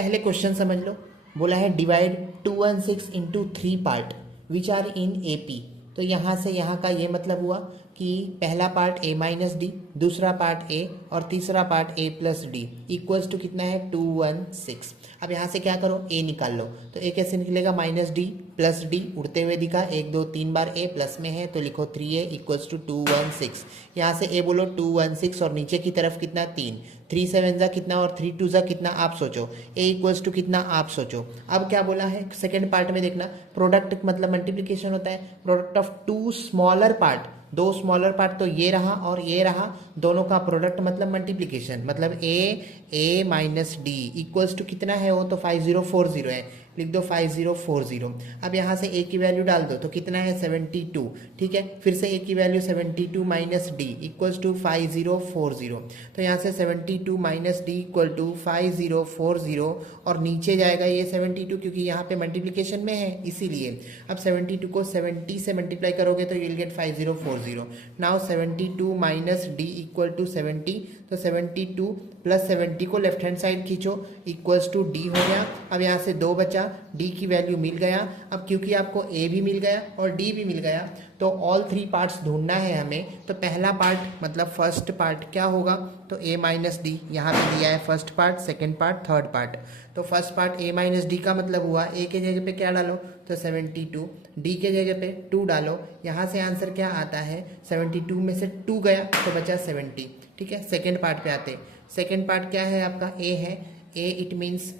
पहले क्वेश्चन समझ लो। बोला है divide 216 into 3 part which are in AP। तो यहाँ से यहाँ का ये मतलब हुआ कि पहला पार्ट A माइनस डी, दूसरा पार्ट A और तीसरा part A plus D equals to कितना है 216। अब यहाँ से क्या करो, A निकाल लो। तो A कैसे निकलेगा, माइनस डी प्लस डी उड़ते हुए दिखा, 1 2 3 बार A प्लस में है तो लिखो 3A इक्वल्स टू 216। यहाँ से A बोलो 216 और नीचे की तरफ कितना 3, 3 7 जा कितना और 3 2 जा कितना आप सोचो, A इक्वल्स टू कितना आप सोचो। अब क्या बोला है सेकेंड पार्ट में देखना, प्रोडक्ट मतलब मल्टीप्लीकेशन होता है, product of two smaller part, दो स्मॉलर पार्ट तो ये रहा और ये रहा, दोनों का प्रोडक्ट मतलब मल्टीप्लीकेशन, मतलब ए माइनस डी इक्वल्स टू कितना है वो तो 5040 है, लिख दो 5040। अब यहाँ से ए की वैल्यू डाल दो तो कितना है 72, ठीक है। फिर से ए की value 72 minus D equals to 5040। तो यहाँ से 72 माइनस डी इक्वल टू 5040 और नीचे जाएगा ये 72 क्योंकि यहाँ पे मल्टीप्लीकेशन में है इसीलिए। अब 72 को 70 से मल्टीप्लाई करोगे तो you'll get 5040। Now 72 minus D equal to 70, तो 72 प्लस 70 को लेफ्ट हैंड साइड खींचो इक्वल्स टू डी हो गया। अब यहाँ से 2 बचा, डी की वैल्यू मिल गया। अब क्योंकि आपको ए भी मिल गया और डी भी मिल गया तो ऑल 3 पार्ट्स ढूंढना है हमें। तो पहला पार्ट मतलब फर्स्ट पार्ट क्या होगा, तो ए माइनस डी यहाँ पे दिया है first part, second part, third part. तो first part A minus D का मतलब हुआ ए के जगह पे क्या डालो तो 72, डी के जगह पे 2 डालो। यहाँ से आंसर क्या आता है 72 में से 2 गया तो बचा 70, ठीक है। सेकेंड पार्ट पे आते, सेकेंड पार्ट क्या है आपका ए है, ए इट मीन्स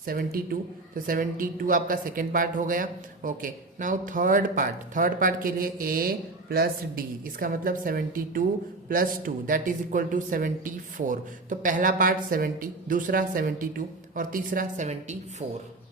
72, तो 72 आपका सेकेंड पार्ट हो गया। ओके नाउ थर्ड पार्ट के लिए a प्लस डी, इसका मतलब 72 plus 2 that is equal to 74। तो पहला पार्ट 70, दूसरा 72 और तीसरा 74।